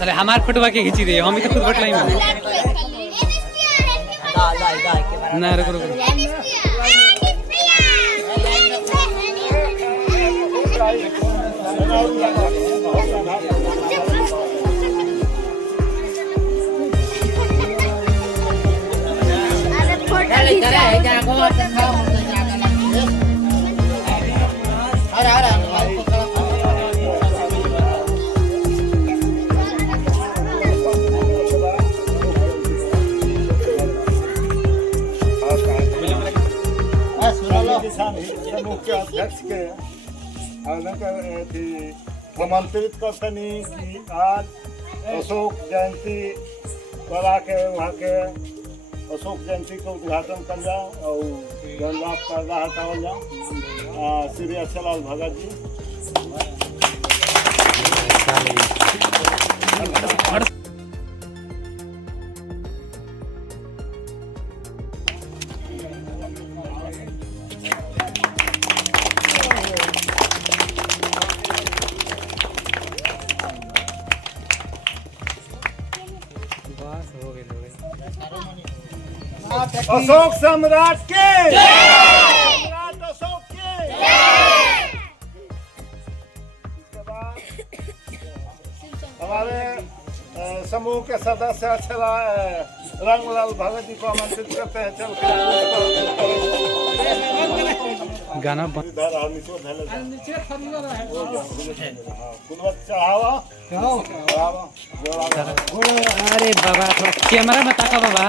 अरे हमार फोटो के खींची रही हम ही तो खुद फोटो नहीं ना रुको रुको मुख्य अध्यक्ष के आमंत्रित करतनी कि आज अशोक जयंती बड़ा के वहाँ के अशोक जयंती के उद्घाटन कर जाओ और जनलाभ पर्दा हटाओ जाओ श्री अच्छलाल भगत जी अशोक सम्राट के सम्राट अशोक के इसके बाद हमारे समूह के सदस्य रंगलाल भगत जी को आमंत्रित करते हैं चल गाना अरे बाबा कैमरा में ताका बाबा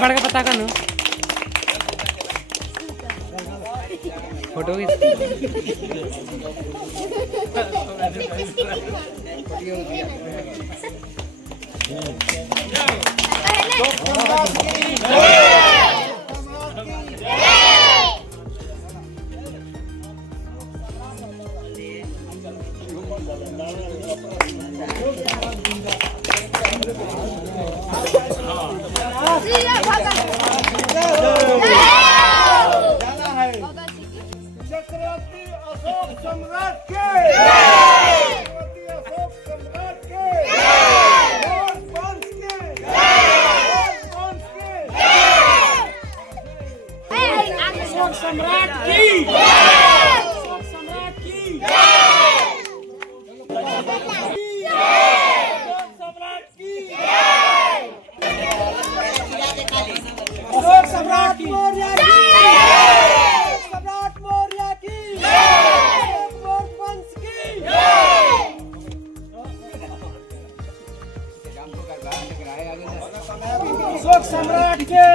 पढ़ के पता कर फोटो चक्रवर्ती अशोक सम्राट के अशोक सम्राट के अशोक सम्राट की अशोक सम्राट की अशोक सम्राट मौर्य सम्राट मौर्य की वंश की अशोक सम्राट के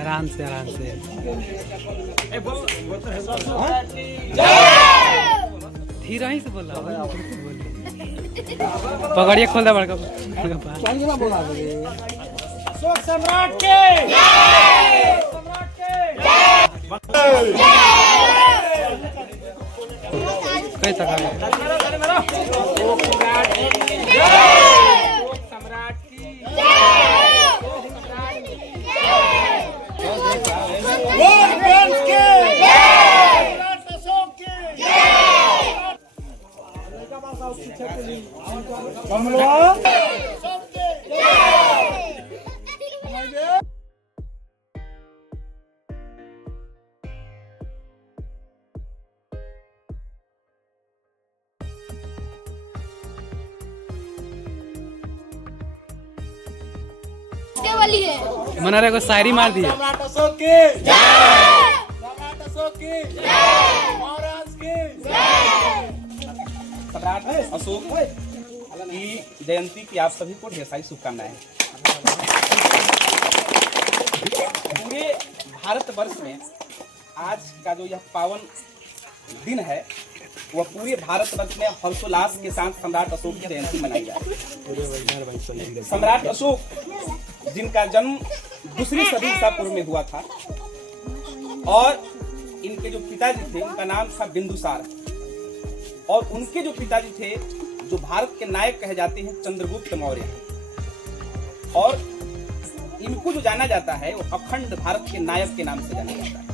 आराम से धीरे ही से बोल रहा पकड़िए खोल दे बड़का अशोक सम्राट के कई तक सम्राट की मनारे को शायरी मार दी सम्राट अशोक की सम्राट अशोक की महाराज की सम्राट अशोक की जयंती की आप सभी को ढेर सारी शुभकामनाएं। पूरे भारतवर्ष में आज का जो यह पावन दिन है वह पूरे भारतवर्ष में हर्षोल्लास के साथ सम्राट अशोक की जयंती मनाई जाती है। सम्राट अशोक जिनका जन्म दूसरी सदी ईसा पूर्व में हुआ था और इनके जो पिताजी थे उनका नाम था बिंदुसार, और उनके जो पिताजी थे जो भारत के नायक कहे जाते हैं चंद्रगुप्त मौर्य, और इनको जो जाना जाता है वो अखंड भारत के नायक के नाम से जाना जाता है।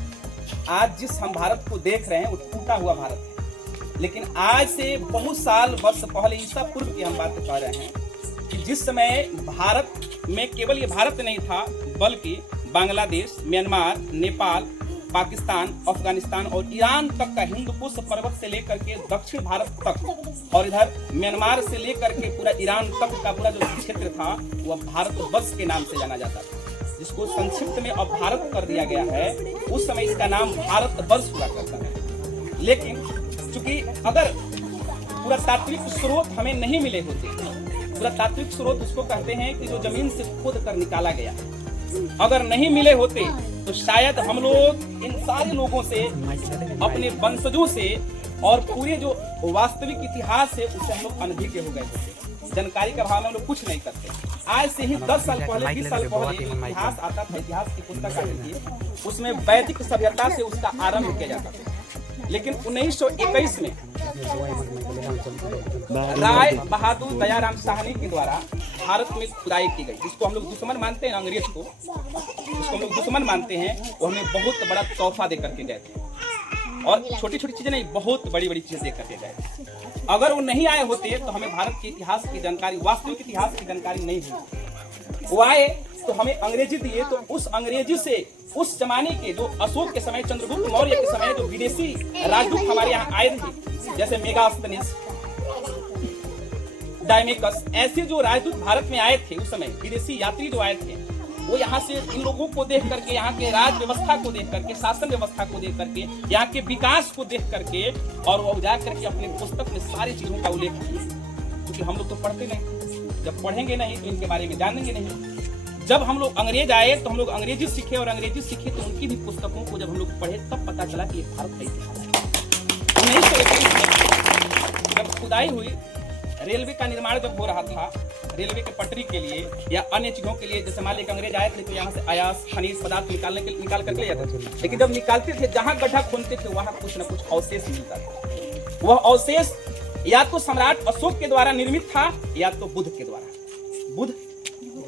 आज जिस हम भारत को देख रहे हैं वो टूटा हुआ भारत है, लेकिन आज से बहुत साल वर्ष पहले ईसा पूर्व की हम बात कर रहे हैं कि जिस समय भारत में केवल ये भारत नहीं था बल्कि बांग्लादेश, म्यांमार, नेपाल, पाकिस्तान, अफगानिस्तान और ईरान तक का हिंदकुश पर्वत से लेकर के दक्षिण भारत तक, और इधर म्यांमार से लेकर के पूरा ईरान तक का पूरा जो क्षेत्र था वह भारतवर्ष के नाम से जाना जाता था, जिसको संक्षिप्त में अब भारत कर दिया गया है। उस समय इसका नाम भारतवर्ष हुआ करता है। लेकिन चूंकि अगर पूरा तात्विक स्रोत हमें नहीं मिले होते, पूरा तात्विक स्रोत उसको कहते हैं कि जो जमीन से खोद कर निकाला गया, अगर नहीं मिले होते तो शायद हम लोग इन सारे लोगों से, अपने वंशजों से और पूरे जो वास्तविक इतिहास है उससे हम लोग अनभिज्ञ हो गए होते। जानकारी का अभाव में हम लोग कुछ नहीं करते। आज से ही 10 साल पहले, 20 साल पहले इतिहास आता था, इतिहास की पुस्तक आती थी, उसमें वैदिक सभ्यता से उसका आरंभ किया जाता था। लेकिन 1921 में राय बहादुर दयाराम साहनी के द्वारा भारत में खुदाई की गई, जिसको हम लोग दुश्मन मानते हैं, अंग्रेज को जिसको हम लोग दुश्मन मानते हैं, वो हमें बहुत बड़ा तोहफा दे करके गए थे, और छोटी छोटी चीजें नहीं, बहुत बड़ी बड़ी चीजें दे करके गए। अगर वो नहीं आए होते तो हमें भारत के इतिहास की जानकारी, वास्तविक इतिहास की जानकारी नहीं हुई। वो आए तो हमें अंग्रेजी दिए, तो उस अंग्रेजी से उस जमाने के जो अशोक के समय, चंद्रगुप्त मौर्य के समय जो विदेशी राजदूत हमारे यहाँ आए थे, जैसे मेगास्थनीस, डायमेकस, ऐसे जो राजदूत भारत में आए थे उस समय, विदेशी यात्री जो आए थे, वो यहाँ से इन लोगों को देख करके, यहाँ के राज व्यवस्था को देख करके, शासन व्यवस्था को देख करके, यहाँ के विकास को देख करके, और वो जा करके अपने पुस्तक में सारी चीजों का उल्लेख किए। क्योंकि हम लोग तो पढ़ते नहीं, जब पढ़ेंगे नहीं तो इनके बारे में जानेंगे नहीं। जब हम लोग अंग्रेज आए तो हम लोग अंग्रेजी सीखे, और अंग्रेजी सीखे तो उनकी भी पुस्तकों को जब हम लोग पढ़े तब पता चला कि ये भारत का इतिहास है। 1921 में जब खुदाई हुई, रेलवे का निर्माण जब हो रहा था, रेलवे के पटरी के लिए या अन्य चीजों के लिए, जैसे मान लीजिए अंग्रेज आए थे तो यहाँ से अयास, खनिज पदार्थ निकाल करके ले जाते थे, लेकिन जब निकालते थे, जहाँ गड्ढा खोदते थे वहाँ कुछ न कुछ अवशेष मिलता था। वह अवशेष या तो सम्राट अशोक के द्वारा निर्मित था या तो बुद्ध के द्वारा। बुद्ध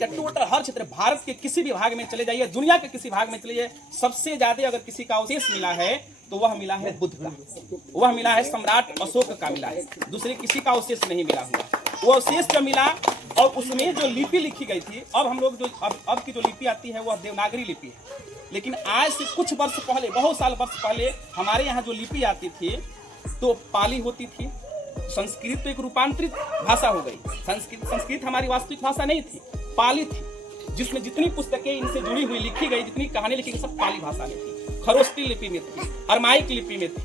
टोटल हर क्षेत्र, भारत के किसी भी भाग में चले जाइए, दुनिया के किसी भाग में चले जाइए, सबसे ज्यादा अगर किसी का अवशेष मिला है तो वह मिला है बुद्ध का, वह मिला है सम्राट अशोक का मिला है, दूसरे किसी का अवशेष नहीं मिला हुआ। वो अवशेष जो मिला और उसमें जो लिपि लिखी गई थी, अब हम लोग जो अब की जो लिपि आती है वह देवनागरी लिपि है, लेकिन आज से कुछ वर्ष पहले, बहुत साल वर्ष पहले हमारे यहाँ जो लिपि आती थी तो पाली होती थी। संस्कृत तो एक रूपांतरित भाषा हो गई। संस्कृत हमारी वास्तविक भाषा नहीं थी, पाली थी, जिसमें जितनी पुस्तकें इनसे जुड़ी हुई लिखी गई, जितनी कहानी लिखी गई, सब पाली भाषा में थी, खरोष्टी लिपि में थी, अरमाइक लिपि में थी,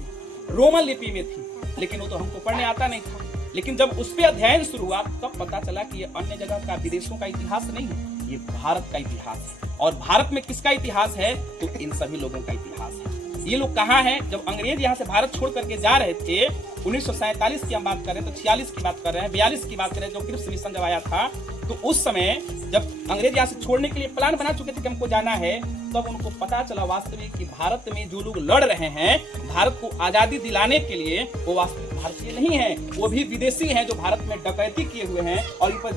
रोमन लिपि में थी, लेकिन वो तो हमको पढ़ने आता नहीं था। लेकिन जब उस पर अध्ययन शुरू हुआ तब पता चला कि ये अन्य जगह का, विदेशों का इतिहास नहीं है, ये भारत का इतिहास है। और भारत में किसका इतिहास है? तो इन सभी लोगों का इतिहास है। ये लोग कहाँ हैं? जब अंग्रेज यहाँ से भारत छोड़ करके जा रहे थे, 1947 की हम बात कर रहे हैं, तो 46 की बात कर रहे हैं, 42 की बात कर रहे हैं, जो क्रिप्स मिशन जब आया था, तो उस समय जब अंग्रेज यहाँ से छोड़ने के लिए प्लान बना चुके थे कि हमको जाना है, तब उनको पता चला वास्तविक कि भारत में जो लोग लड़ रहे हैं भारत को आजादी दिलाने के लिए, वो वास्तविक भारतीय नहीं है, वो भी विदेशी हैं जो भारत में डकैती किए हुए हैं और इन पर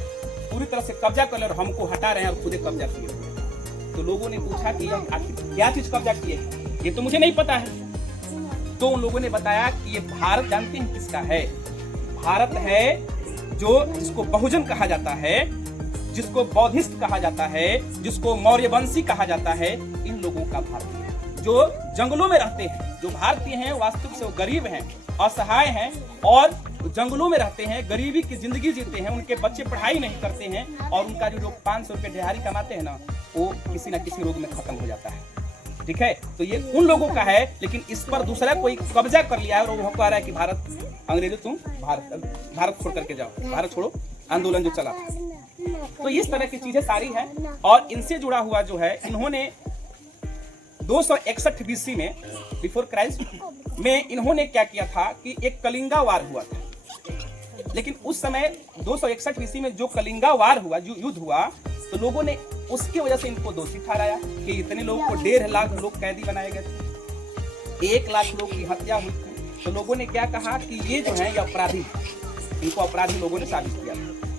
पूरी तरह से कब्जा कर और हमको हटा रहे हैं और खुद कब्जा किए हुए हैं। तो लोगों ने पूछा कि आखिर क्या चीज कब्जा किए, ये तो मुझे नहीं पता है। तो उन लोगों ने बताया कि ये भारत जानते हैं किसका है? भारत है जो जिसको बहुजन कहा जाता है, जिसको बौद्धिस्ट कहा जाता है, जिसको मौर्यवंशी कहा जाता है, इन लोगों का भारतीय है। जो जंगलों में रहते हैं, जो भारतीय हैं, वास्तविक से वो गरीब हैं, असहाय हैं और जंगलों में रहते हैं, गरीबी की जिंदगी जीते हैं, उनके बच्चे पढ़ाई नहीं करते हैं और उनका जो लोग 500 रुपये दिहाड़ी कमाते हैं ना, वो किसी न किसी रोग में खत्म हो जाता है। ठीक है, तो ये उन लोगों का है, लेकिन इस पर दूसरा कोई कब्जा कर लिया है और वो कह रहा है कि भारत, अंग्रेजों तुम भारत छोड़ करके जाओ, भारत छोड़ो आंदोलन जो चला था। तो इस तरह की चीजें सारी हैं। और इनसे जुड़ा हुआ जो है, इन्होंने 261 BC में, बिफोर क्राइस्ट में, इन्होंने क्या किया था कि एक कलिंगा वार हुआ था। लेकिन उस समय 261 BC में जो कलिंगा वार हुआ, जो युद्ध हुआ, तो लोगों ने उसकी वजह से इनको दोषी ठहराया कि इतने लोगों को 1.5 लाख लोग कैदी बनाए गए थे। 1 लाख लोग की हत्या हुई थी, तो लोगों ने क्या कहा कि ये जो है ये अपराधी, इनको अपराधी लोगों ने साबित किया।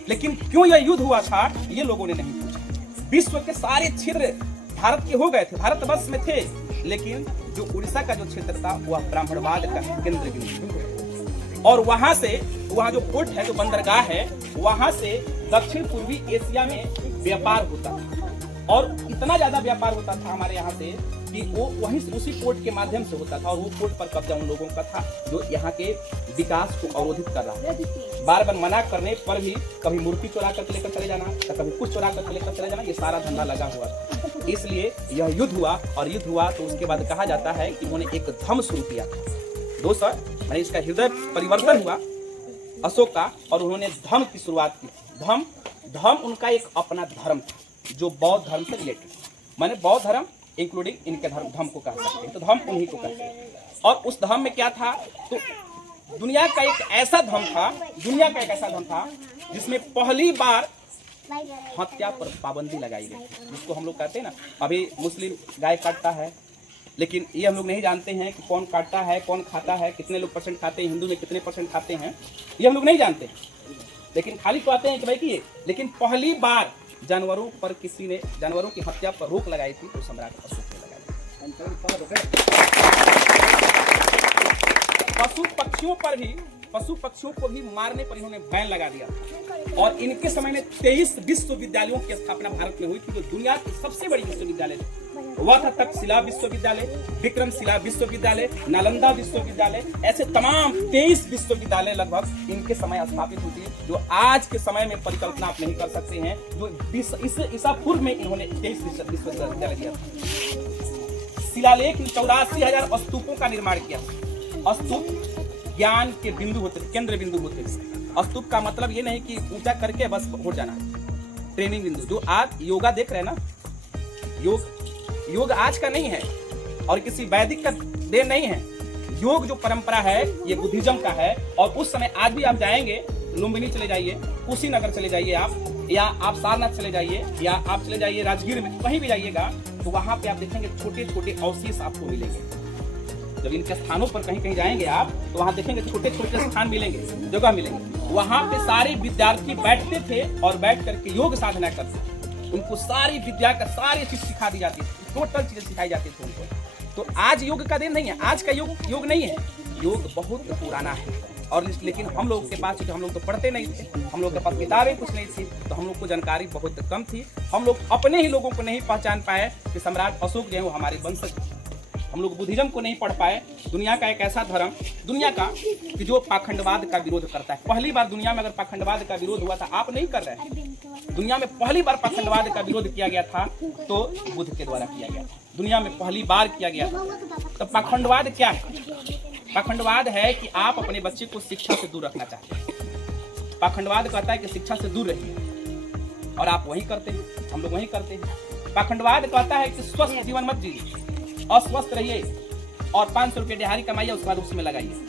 लेकिन क्यों यह युद्ध हुआ था ये लोगों ने नहीं पूछा। विश्व के सारे क्षेत्र भारत के हो गए थे, भारतवर्ष में थे, लेकिन जो उड़ीसा का जो क्षेत्र था वह ब्राह्मणवाद का केंद्र बिंदु, और वहां से वहां जो पोर्ट है, जो बंदरगाह है, वहां से दक्षिण पूर्वी एशिया में व्यापार होता था, और इतना ज्यादा व्यापार होता था हमारे यहाँ से कि वो वहीं उसी पोर्ट के माध्यम से होता था, और वो पोर्ट पर कब्जा उन लोगों का था जो यहाँ के विकास को अवरोधित कर रहा था। बार बार मना करने पर भी कभी मूर्ति चुरा कर लेकर चले जाना, तो कभी कुछ चुरा कर लेकर चले जाना, ये सारा धंधा लगा हुआ था। इसलिए यह युद्ध हुआ, और युद्ध हुआ तो उसके बाद कहा जाता है कि उन्होंने एक धर्म शुरू किया था। दोस्तों, मैंने इसका हृदय परिवर्तन हुआ अशोक का, और उन्होंने धर्म की शुरुआत की थी। धर्म उनका एक अपना धर्म था जो बौद्ध धर्म से रिलेटेड, माने बौद्ध धर्म इंक्लूडिंग इनके धर्म को कह सकते हैं, तो धर्म उन्हीं को कहते हैं। और उस धर्म में क्या था, तो दुनिया का एक ऐसा धर्म था, जिसमें पहली बार हत्या पर पाबंदी लगाई गई, जिसको हम लोग कहते हैं ना, अभी मुस्लिम गाय काटता है, लेकिन ये हम लोग नहीं जानते हैं कि कौन काटता है, कौन खाता है, कितने लोग परसेंट खाते हैं, हिंदू में कितने परसेंट खाते हैं, ये हम लोग नहीं जानते, लेकिन खाली कहते हैं कि भाई किए। लेकिन पहली बार जानवरों पर किसी ने, जानवरों की हत्या पर रोक लगाई थी, तो सम्राट अशोक ने लगाई। पशु पक्षियों को भी मारने पर इन्होंने बैन लगा दिया था, और इनके समय में 23 विश्वविद्यालयों की स्थापना भारत में हुई थी, जो दुनिया की सबसे बड़ी विश्वविद्यालय थी। वह था तक्षशिला विश्वविद्यालय, विक्रमशिला विश्वविद्यालय, नालंदा विश्वविद्यालय, ऐसे तमाम 23 विश्वविद्यालय लगभग इनके समय स्थापित हुई थी, जो आज के समय में परिकल्पना आप नहीं कर सकते हैं। जो ईसा पूर्व में इन्होंने 23 विश्वविद्यालय दिया था। शिलालेख 84,000 स्तूपों का निर्माण किया। स्तूप ज्ञान के बिंदु होते थे, केंद्र बिंदु होते थे। स्तूप का मतलब ये नहीं कि ऊंचा करके बस हो जाना, ट्रेनिंग बिंदु। जो आज योगा देख रहे हैं ना, योग आज का नहीं है और किसी वैदिक का देन नहीं है। योग जो परंपरा है ये बुद्धिज्म का है, और उस समय आज भी आप जाएंगे, लुम्बिनी चले जाइए, कुशीनगर चले जाइए आप, या आप सारनाथ चले जाइए, या आप चले जाइए राजगीर में, कहीं भी जाइएगा तो वहां पे आप देखेंगे छोटे छोटे अवशेष आपको मिलेंगे। जब इनके स्थानों पर कहीं कहीं जाएंगे आप, तो वहां देखेंगे छोटे छोटे स्थान मिलेंगे, जगह मिलेंगे। वहां पे सारे विद्यार्थी बैठते थे और बैठ करके योग साधना करते थे। उनको सारी विद्या का सारी चीज सिखा दी जाती थी, टोटल चीजें सिखाई जाती थी उनको। तो आज योग का दिन नहीं है, आज का योग नहीं है, योग बहुत पुराना है। और लेकिन हम लोग के पास, हम लोग तो पढ़ते नहीं थे, हम लोग के पास किताबें कुछ नहीं थी, तो हम लोग को जानकारी बहुत कम थी। हम लोग अपने ही लोगों को नहीं पहचान पाए कि सम्राट अशोक जो है वो हमारे वंशज। हम लोग बुद्धिज्म को नहीं पढ़ पाए। दुनिया का एक ऐसा धर्म, दुनिया का कि जो पाखंडवाद का विरोध करता है। पहली बार दुनिया में अगर पाखंडवाद का विरोध हुआ था, आप नहीं कर रहे हैं, दुनिया में पहली बार पाखंडवाद का विरोध किया गया था तो बुद्ध के द्वारा किया गया था, दुनिया में पहली बार किया गया था। तो पाखंडवाद क्या है? पाखंडवाद है कि आप अपने बच्चे को शिक्षा से दूर रखना चाहते हैं। पाखंडवाद कहता है कि शिक्षा से दूर रहिए, और आप वही करते हैं, हम लोग वही करते हैं। पाखंडवाद कहता है कि स्वस्थ जीवन मत जीजिए, अस्वस्थ रहिए, और 500 रुपये दिहाड़ी कमाइए, उसके बाद उसमें लगाइए।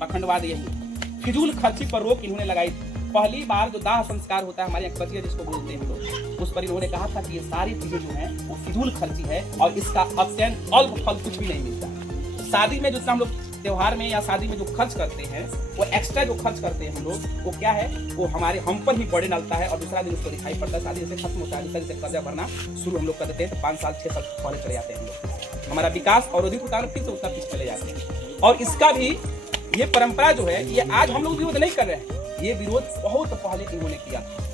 पाखंडवाद यही। फिजूल खर्ची पर रोक इन्होंने लगाई। पहली बार जो दाह संस्कार होता है हमारे यहाँ कचिया जिसको बोलते हैं हम लोग, उस पर इन्होंने कहा था कि ये सारी चीजें जो है वो फिजूल खर्ची है, और इसका अत्यंत अल्प फल कुछ भी नहीं मिलता। शादी में जो हम लोग त्योहार में या शादी में जो खर्च करते हैं, वो एक्स्ट्रा जो खर्च करते हैं हम लोग, वो क्या है, वो हमारे हम पर ही बड़े डालता है, और दूसरा दिन उसको दिखाई पड़ता है। शादी जैसे खत्म होता है, जैसे कर्जा भरना शुरू हम लोग कर देते हैं, तो 5 साल 6 साल पहले चले जाते हैं हम लोग। हमारा विकास अवरोधित होता है, फिर से उतना पीछे चले जाते हैं। और इसका भी ये परंपरा जो है, ये आज हम लोग विरोध नहीं कर रहे हैं, ये विरोध बहुत पहले इन्होंने किया था।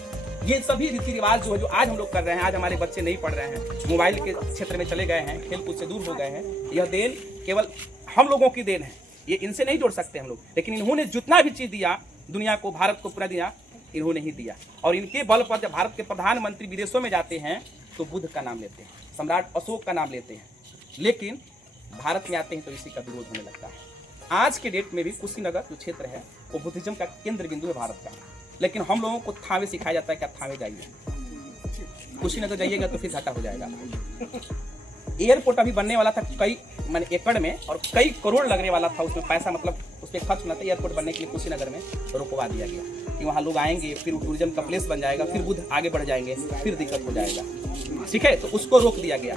ये सभी रीति रिवाज जो है, जो आज हम लोग कर रहे हैं, आज हमारे बच्चे नहीं पढ़ रहे हैं, मोबाइल के क्षेत्र में चले गए हैं, खेलकूद से दूर हो गए हैं, यह देन केवल हम लोगों की देन है, ये इनसे नहीं जोड़ सकते हम लोग। लेकिन इन्होंने जितना भी चीज दिया दुनिया को, भारत को पूरा दिया, इन्होंने ही दिया। और इनके बल पर जब भारत के प्रधानमंत्री विदेशों में जाते हैं तो बुद्ध का नाम लेते हैं, सम्राट अशोक का नाम लेते हैं, लेकिन भारत में आते हैं तो इसी का विरोध होने लगता है। आज के डेट में भी कुशीनगर जो क्षेत्र है वो बुद्धिज्म का केंद्र बिंदु है भारत का, लेकिन हम लोगों को थावे सिखाया जाता है कि आप थावे जाइए, कुशीनगर जाइएगा तो फिर घाटा हो जाएगा। एयरपोर्ट अभी बनने वाला था कई माने एकड़ में, और कई करोड़ लगने वाला था, उसमें पैसा मतलब उस पर खर्च होना था। एयरपोर्ट बनने के लिए कुशीनगर में रुकवा दिया गया कि वहाँ लोग आएंगे, फिर टूरिज्म का प्लेस बन जाएगा, फिर बुद्ध आगे बढ़ जाएंगे, फिर दिक्कत हो जाएगा, ठीक है, तो उसको रोक दिया गया।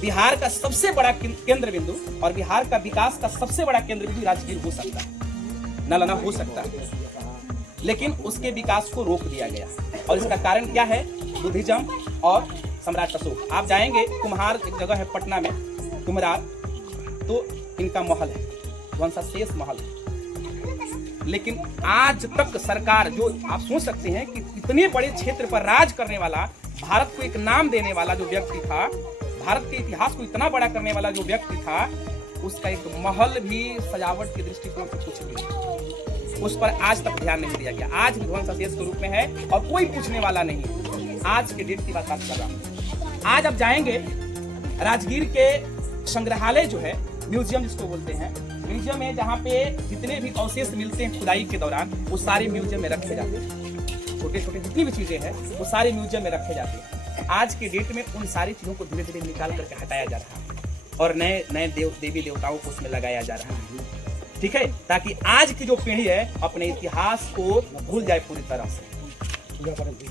बिहार का सबसे बड़ा केंद्र बिंदु और बिहार का विकास का सबसे बड़ा केंद्र बिंदु राजगीर हो सकता है, नालंदा हो सकता है, लेकिन उसके विकास को रोक दिया गया। और इसका कारण क्या है? बुद्धिज्म और सम्राट अशोक। आप जाएंगे कुम्हार एक जगह है पटना में, कुम्हार, तो इनका महल है, वंशाशेष महल है। लेकिन आज तक सरकार, जो आप सोच सकते हैं कि इतने बड़े क्षेत्र पर राज करने वाला, भारत को एक नाम देने वाला जो व्यक्ति था, भारत के इतिहास को इतना बड़ा करने वाला जो व्यक्ति था, उसका एक महल भी सजावट के दृष्टिकोण से कुछ नहीं, उस पर आज तक ध्यान नहीं दिया गया। आज भी ध्वंसावशेष के रूप में है और कोई पूछने वाला नहीं है। आज के डेट की बात कर रहा हूँ। आज आप जाएंगे राजगीर के संग्रहालय जो है, म्यूजियम जिसको बोलते हैं, म्यूजियम है जहाँ पे जितने भी अवशेष मिलते हैं खुदाई के दौरान, वो सारे म्यूजियम में रखे जाते हैं। छोटे छोटे जितनी भी चीजें हैं वो सारे म्यूजियम में रखे जाते हैं। आज के डेट में उन सारी चीजों को धीरे धीरे निकाल करके हटाया जा रहा है और नए नए देवी देवताओं को उसमें लगाया जा रहा है, ठीक है, ताकि आज की जो पीढ़ी है अपने इतिहास को भूल जाए पूरी तरह से।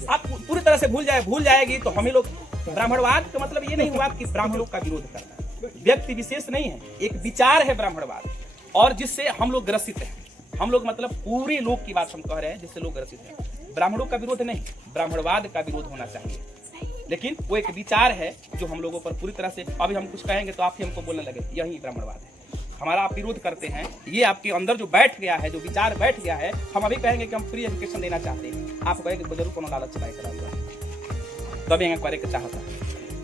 आप पूरी तरह से भूल जाएगी तो हम लोग, ब्राह्मणवाद का मतलब ये नहीं हुआ कि ब्राह्मणों का विरोध करना, व्यक्ति विशेष नहीं है, एक विचार है ब्राह्मणवाद, और जिससे हम लोग ग्रसित हैं। हम लोग मतलब पूरे लोग की बात हम कह रहे हैं जिससे लोग ग्रसित हैं। ब्राह्मणों का विरोध नहीं, ब्राह्मणवाद का विरोध होना चाहिए, लेकिन वो एक विचार है जो हम लोगों पर पूरी तरह से, अभी हम कुछ कहेंगे तो आप ही हमको बोलने लगे यही ब्राह्मणवाद है, हमारा आप विरोध करते हैं, ये आपके अंदर जो बैठ गया है, जो विचार बैठ गया है। हम अभी कहेंगे कि हम फ्री एजुकेशन देना चाहते हैं, आप कहेंगे जरूर कोनो लालच चलाए करा हुआ है, तभी यहाँ करे के चाहता है,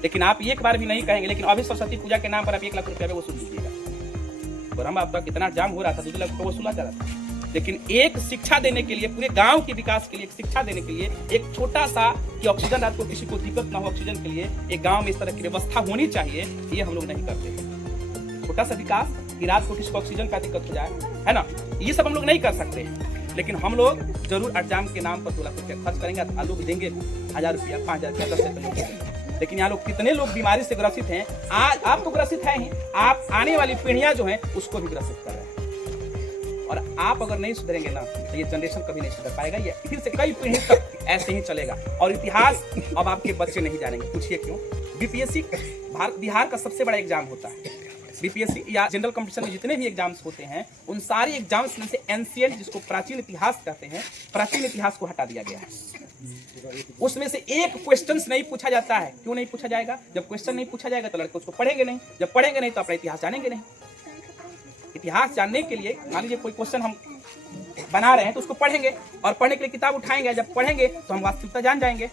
लेकिन आप एक बार भी नहीं कहेंगे। लेकिन अभी सरस्वती पूजा के नाम पर आप 1 लाख रुपया वसूल दीजिएगा, और हम आपका कितना जाम हो रहा था, 2 लाख रुपया वसूला जा रहा था। लेकिन एक शिक्षा देने के लिए, पूरे गांव के विकास के लिए, एक शिक्षा देने के लिए, एक छोटा सा कि ऑक्सीजन रात को किसी को दिक्कत ना हो, ऑक्सीजन के लिए एक गांव में इस तरह की व्यवस्था होनी चाहिए, ये हम लोग नहीं करते। छोटा सा विकास कि रात को किसी को ऑक्सीजन का दिक्कत हो जाए, है ना, ये सब हम लोग नहीं कर सकते। लेकिन हम लोग जरूर एग्जाम के नाम पर 2 लाख रुपया खर्च करेंगे, आलू भी देंगे 1000 रुपया, 5000 रुपया, 10 रुपया। लेकिन यहाँ लोग कितने लोग बीमारी से ग्रसित हैं। आज आप तो ग्रसित है ही, आप आने वाली पीढ़ियां जो हैं उसको भी ग्रसित कर रहे हैं। और आप अगर नहीं सुधरेंगे ना तो ये जनरेशन कभी नहीं सुधर पाएगा, ये फिर से कई पीढ़ी तक ऐसे ही चलेगा। और इतिहास अब आपके बच्चे नहीं जानेंगे, पूछिए क्यों? बीपीएससी बिहार का सबसे बड़ा एग्जाम होता है। बीपीएससी या जनरल कंपटीशन में जितने भी एग्जाम्स होते हैं, उन सारे एग्जाम्स में से एंशिएंट, जिसको प्राचीन इतिहास कहते हैं, प्राचीन इतिहास को हटा दिया गया है। उसमें से एक क्वेश्चन नहीं पूछा जाता है। क्यों नहीं पूछा जाएगा? जब क्वेश्चन नहीं पूछा जाएगा तो लड़के उसको पढ़ेंगे नहीं, जब पढ़ेंगे नहीं तो अपना इतिहास जानेंगे नहीं। इतिहास जानने के लिए मान लीजिए कोई क्वेश्चन हम बना रहे हैं तो उसको पढ़ेंगे, और पढ़ने के लिए किताब उठाएंगे, जब पढ़ेंगे तो हम वास्तविकता जान जाएंगे।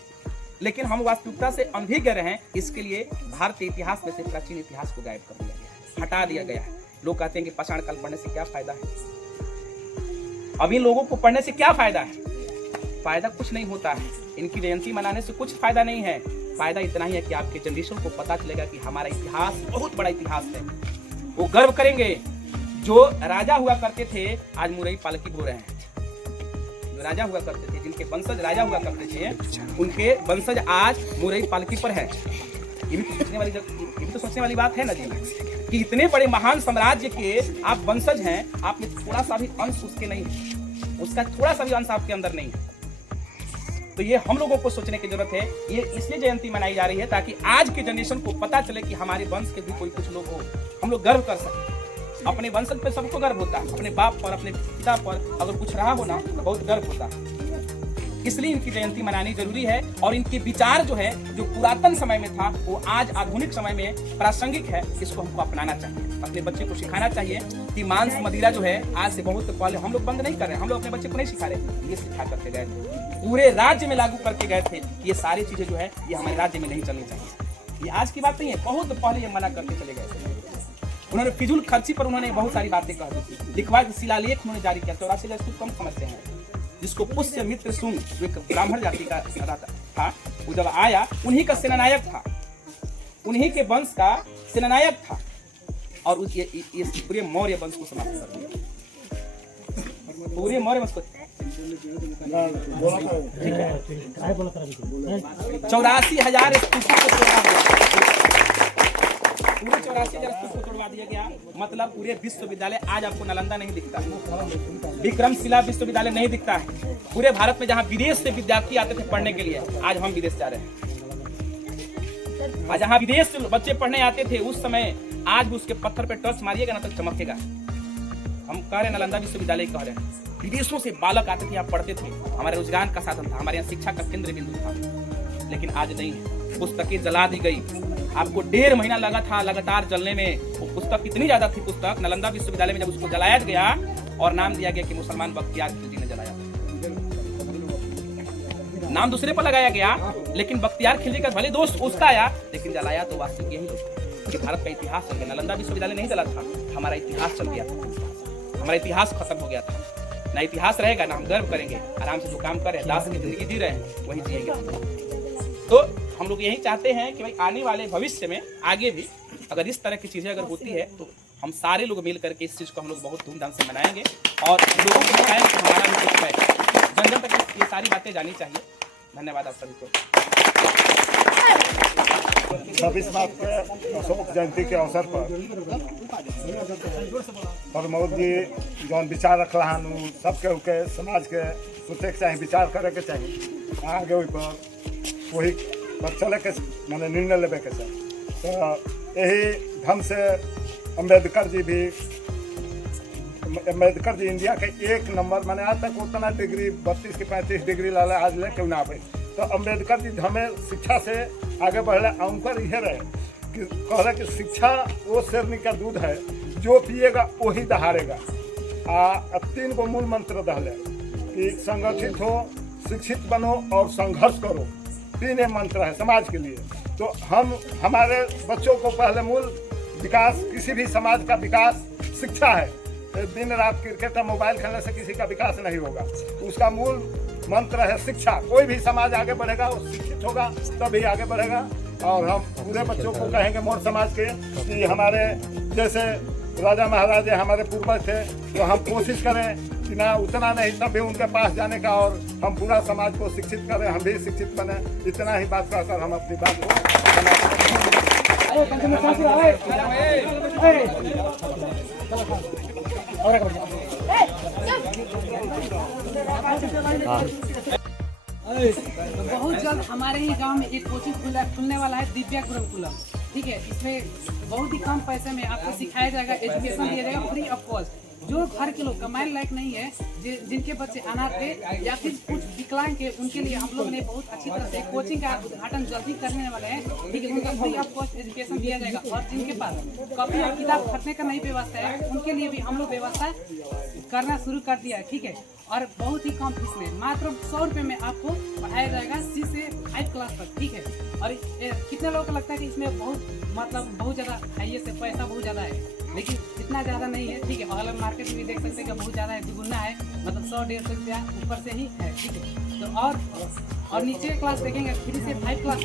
लेकिन हम वास्तविकता से अनभिज्ञ रहे, इसके लिए भारतीय इतिहास में से प्राचीन इतिहास को गायब कर दिया गया, हटा दिया गया है। लोग कहते हैं कि पाषाण काल पढ़ने से क्या फायदा है? अभी लोगों को पढ़ने से क्या फायदा है? फायदा कुछ नहीं होता है, इनकी जयंती मनाने से कुछ फायदा नहीं है। फायदा इतना ही है कि आपके जनरेशन को पता चलेगा कि हमारा इतिहास बहुत बड़ा इतिहास है। वो गर्व करेंगे। जो राजा हुआ करते थे आज मुरई पालकी बो रहे हैं। जो राजा हुआ करते थे, जिनके वंशज राजा हुआ करते थे, उनके वंशज आज मुरई पालकी पर है। ये भी तो सोचने वाली बात है ना जी, कि इतने बड़े महान साम्राज्य के आप वंशज हैं, आप में थोड़ा सा भी अंश उसके नहीं है, उसका थोड़ा सा भी अंश आपके अंदर नहीं है। तो ये हम लोगों को सोचने की जरूरत है। ये इसलिए जयंती मनाई जा रही है ताकि आज के जनरेशन को पता चले कि हमारे वंश के भी कोई कुछ लोग हो, हम लोग गर्व कर सकें। अपने वंशज पे सबको गर्व होता है, अपने बाप पर, अपने पिता पर अगर कुछ रहा हो ना तो बहुत गर्व होता है। इसलिए इनकी जयंती मनानी जरूरी है। और इनके विचार जो है, जो पुरातन समय में था, वो आज आधुनिक समय में प्रासंगिक है। इसको हमको अपनाना चाहिए, अपने बच्चे को सिखाना चाहिए कि मांस मदिरा जो है आज से बहुत पहले हम लोग बंद नहीं कर रहे हैं, हम लोग अपने बच्चे को नहीं सिखा रहे, ये सिखा करके गए थे, पूरे राज्य में लागू करके गए थे। ये सारी चीजें जो है ये हमारे राज्य में नहीं चलनी चाहिए। ये आज की बात नहीं है, बहुत पहले ये मना करके चले गए थे। उन्होंने फिजूल खर्ची पर उन्होंने बहुत सारी बातें कह दी थी। लिखवा के शिलालेख उन्होंने जारी किया, 84 स्तूप कम समझते हैं, जिसको पुष्य मित्र सुंग, जो एक ब्राह्मण जाति का था, वो जब आया उन्हीं का सेनानायक था, उन्हीं के वंश का सेनानायक था, और ये पूरे मौर्य वंश को समाप्त कर दिया, पूरे मौर्य वंश को। 84,000 स्तूपों को तोड़ा गया, पूरे 84,000 स्तूप को तोड़वा दिया गया। मतलब पूरे विश्वविद्यालय आज आपको नालंदा नहीं दिखता है, विक्रमशिला विश्वविद्यालय नहीं दिखता है। पूरे भारत में जहाँ विदेश से विद्यार्थी आते थे पढ़ने के लिए, आज हम विदेश जा रहे हैं। और जहाँ विदेश से बच्चे पढ़ने आते थे उस समय, आज भी उसके पत्थर पे टच मारिएगा ना तो चमकेगा। हम कह रहे हैं नालंदा विश्वविद्यालय कह रहे हैं, विदेशों से बालक आते थे, यहाँ पढ़ते थे, हमारे रोजगार का साधन था, हमारे यहाँ शिक्षा का केंद्र बिंदु था। लेकिन आज नहीं है, पुस्तकें जला दी गई। आपको 1.5 महीना लगा था लगातार जलने में। वो पुस्तक इतनी ज्यादा थी, पुस्तक नालंदा विश्वविद्यालय में जब उसको जलाया गया और नाम दिया गया कि मुसलमान बख्तियार खिलजी ने जलाया, नाम दूसरे पर लगाया गया, लेकिन बख्तियार खिलजी का भले दोस्त उसका आया, लेकिन जलाया तो वास्तविक यही लोग। कि भारत का इतिहास चल गया, नालंदा विश्वविद्यालय नहीं जला था, हमारा इतिहास चल गया था, हमारा इतिहास खत्म हो गया था। ना इतिहास रहेगा ना हम गर्व करेंगे। आराम से जो काम कर रहे हैं, दास की जिंदगी जी रहे हैं, वही जिएंगे। तो हम लोग यही चाहते हैं कि भाई आने वाले भविष्य में आगे भी अगर इस तरह की चीजें अगर होती है तो हम सारे लोग मिल करके इस चीज को हम लोग बहुत धूमधाम से मनाएंगे और लोगों को बताएंगे कि हमारा भी कुछ है। जन जन तक ये सारी बातें जानी चाहिए। धन्यवाद आप सभी को। 26 मार्च के अशोक जयंती के अवसर पर प्रमोद जी जौन विचार रख रहा हूँ, सबके के समाज के सोचे के चाहिए, विचार करे के चाहिए, आगे वही पर चले के मैंने निर्णय लेवे के चाहिए। तो यही ढंग से अम्बेडकर जी इंडिया के 1 नंबर मैंने आज तक उतना डिग्री 32 की 35 डिग्री ला आज ले क्यों ना आए। तो अम्बेडकर जी हमें शिक्षा से आगे बढ़ रहे, उनकर यह रहे कि कह रहे कि शिक्षा वो शेरनी का दूध है, जो पिएगा वही दहाड़ेगा। 3 को मूल मंत्र दहले कि संगठित हो, शिक्षित बनो और संघर्ष करो। 3 मंत्र है समाज के लिए। तो हम हमारे बच्चों को पहले मूल विकास, किसी भी समाज का विकास शिक्षा है। दिन रात क्रिकेट या मोबाइल खेलने से किसी का विकास नहीं होगा। उसका मूल मंत्र है शिक्षा। कोई भी समाज आगे बढ़ेगा, वो शिक्षित होगा तभी आगे बढ़ेगा। और हम पूरे बच्चों को कहेंगे मोर समाज के कि हमारे जैसे राजा महाराजा हमारे पूर्वज थे, तो हम कोशिश करें कि ना उतना नहीं तब भी उनके पास जाने का, और हम पूरा समाज को शिक्षित करें, हम भी शिक्षित बने। इतना ही बात कहकर हम अपनी बात को बहुत जल्द हमारे ही गांव में एक कोचिंग खुलने वाला है, दिव्या गुरुकुलम। ठीक है, इसमें बहुत ही कम पैसे में आपको सिखाया जाएगा, एजुकेशन दिया जाएगा फ्री ऑफ कॉस्ट। जो घर के लोग कमाने लायक नहीं है, जिनके बच्चे अनाथ थे या फिर कुछ विकलांग के, उनके लिए हम लोग ने बहुत अच्छी तरह से कोचिंग का उद्घाटन जल्दी करने वाले हैं। ठीक है, उनका फ्री ऑफ कॉस्ट एजुकेशन दिया जाएगा। और जिनके पास कॉपी और किताब खरीदने का नहीं व्यवस्था है, उनके लिए भी हम लोग व्यवस्था करना शुरू कर दिया है। ठीक है, और बहुत ही कम फीस में मात्र 100 रुपये में आपको पढ़ाया जाएगा 6 से 5 क्लास तक। ठीक है, और कितने लोगों को लगता है कि इसमें बहुत ज़्यादा हाई से पैसा बहुत ज़्यादा है, लेकिन इतना ज़्यादा नहीं है। ठीक है, अगला मार्केट में भी देख सकते हैं कि बहुत ज़्यादा है, दुगुना है, मतलब 100-150 रुपया ऊपर से ही है। ठीक है, तो और नीचे क्लास देखेंगे 3 से 5 क्लास